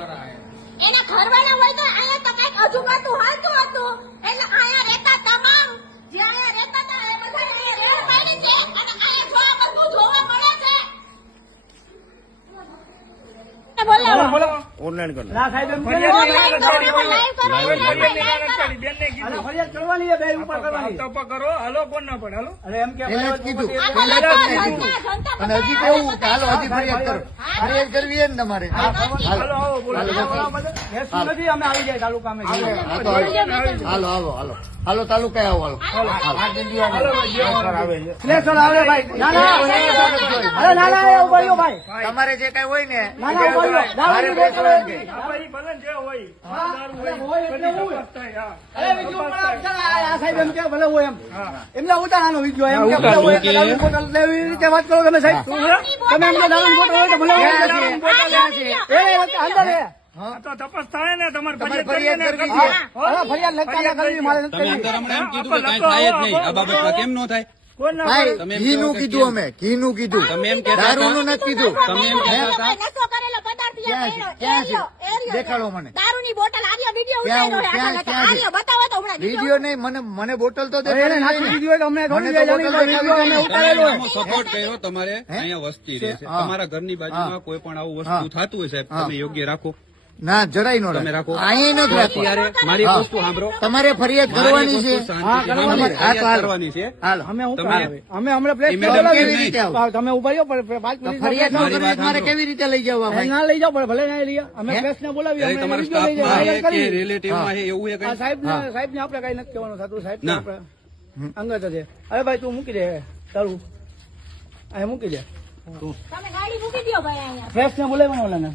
એના ઘરવાળા હોય તો અહીંયા તો કઈક અજુબાતું હાલતું હતું એટલે અહીંયા રહેતા તમામ જે અહીંયા રહેતા હતા એ બધા અહીંયા રહેવા માંડી છે અને અહીંયા જો બધું જોવા મળે છે બોલો ઓનલાઈન કરો ના સાહેબ એમ ઓનલાઈન ફરિયાદ કરવાની છે બે ઉપર કરવાની તપ કરો હાલો કોણ ના પડે હાલો અરે એમ કે એને જ કીધું જનતા અને હજી કેવું કે હાલો હજી ફરિયાદ કરો ફરિયાદ કરવી છે ને તમારે હાલો આવો બોલો નથી અમે આવી જાય તાલુકામાં હા તો હાલો આવો હાલો હાલો તાલુકા આવો હાલો ફ્લેશર આવે ભાઈ ના ના અરે ના ના એવું બોલ્યો ભાઈ તમારે જે કઈ હોય ને ના ના બોલ્યો દારૂની બોટલ હતી અરે વિડિયો પણ આ સાહેબ એમ કે ભલે હોય એમ એમના ઉતારાનો વિડિયો એમ કે ભલે હોય કે દારૂની બોટલ લેવી રીતે વાત કરો તમે સાહેબ તમે એમ કે દારૂની બોટલ હોય તો ભલે હોય અંદર લે તો તપાસ થાય ને તમારે ફરિયાદ કરવી છે ફરિયાદ લખતા ના કરવી મારે નથી તમે કરવી. અંદર હમણાં એમ કીધું કે કાંઈ થાય જ નહીં આ બાબતમાં કેમ નો થાય કોણ ના ભાઈ તમે એમ ઘીનું કહેવા કીધું અમે ઘીનું કીધું તમે એમ કહેતા દારૂનું નથી કીધું તમે એમ કહેતા હતા નશો કરેલો પદાર્થ ક્યાં છે? ક્યાં છે? દેખાડો મને. દારૂની બોટલ આર્યો વિડિયો ક્યાં? ઉતાર્યો ક્યાં? છે ક્યાં છે? આર્યો બતાવો તો હમણાં વિડીયો નહીં મને બોટલ તો હવે એને નાખી દેખાડી દીધી હોય તો અમને થોડી મને તો જાણી બોટલ વિડિયો અમે દેખાડી ઉતારેલો હોય. સપોર્ટ કર્યો તમારે અહીંયા વસ્તી રહે છે હા. તમારા ઘરની બાજુમાં કોઈ પણ આવું વસ્તુ થતું હોય સાહેબ તમે યોગ્ય રાખો ના જરાય નો તમે રાખો અહીંયા નથી રાખવું. અત્યારે મારી હા. વસ્તુ સાંભળો તમારે ફરિયાદ કરવાની છે કરવાની હા, તો હાલો. કરવાની છે હાલો અમે હું તમે- કરાવે? અમે હમણાં પ્લેસ ઈ મેડમ બોલાવી કેવી રીતે આવો? તમે ઉભા રહ્યો પણ 5 મિનિટ ફરિયાદ ન મારી કરવી વાત તો મારે સાંભળો. કેવી રીતે લઈ જવા ભાઈ ના લઈ જાઓ પણ ભલે ના લઈ જાઓ. અમે હે? પ્રેસ ને બોલાવી અમે તમારા વિડિયો લઈ સ્ટાફમાં જઈએ. છે કે કરી. રિલેટિવમાં છે એવું છે આ કઈ સાહેબ ને આપણે કઈ નથી કહેવાનું થતું સાહેબ ના. અંગત છે અરે ભાઈ તું મૂકી દે તારું આ મૂકી દે તમે ગાડી મૂકી દો ભાઈ અહીંયા પ્રેસ ને બોલાવવાનો ઓલાને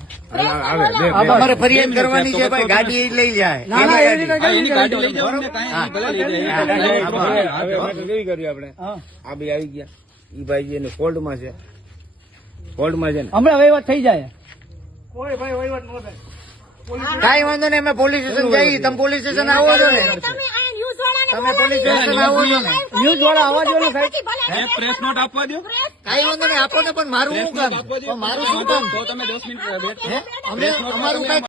તમારે ફરિયાદ કરવાની છે ભાઈ ગાડી લઈ જાય ના ના એવી રીતે હા, એની કેવી ગાડી રીતે લઈ જાઓ ને કાંઈ નહીં, ભલે લઈ જાય કેવી કર્યું આપણે હા. આ ભાઈ આવી ગયા ઈ ભાઈ એને ફોલ્ડમાં છે ફોલ્ડમાં છે ને હમણાં વહીવટ થઈ જાય કઈ વાંધો નહીં અમે પોલીસ સ્ટેશન જઈએ તમે પોલીસ સ્ટેશન આવો છો ને તમે આ ન્યૂઝ વાળાને તમે પોલીસ સ્ટેશન આવો છો ને ન્યૂઝ વાળા આવવા જોઈએ ને સાહેબ સાહેબ, પ્રેસ નોટ આપવા દો કઈ વાંધો નહીં આપો ને પણ મારું શું કામ આપવા દો પણ મારું શું કામ તો તમે 10 મિનિટ બેઠો હે? અમે અમારું કઈ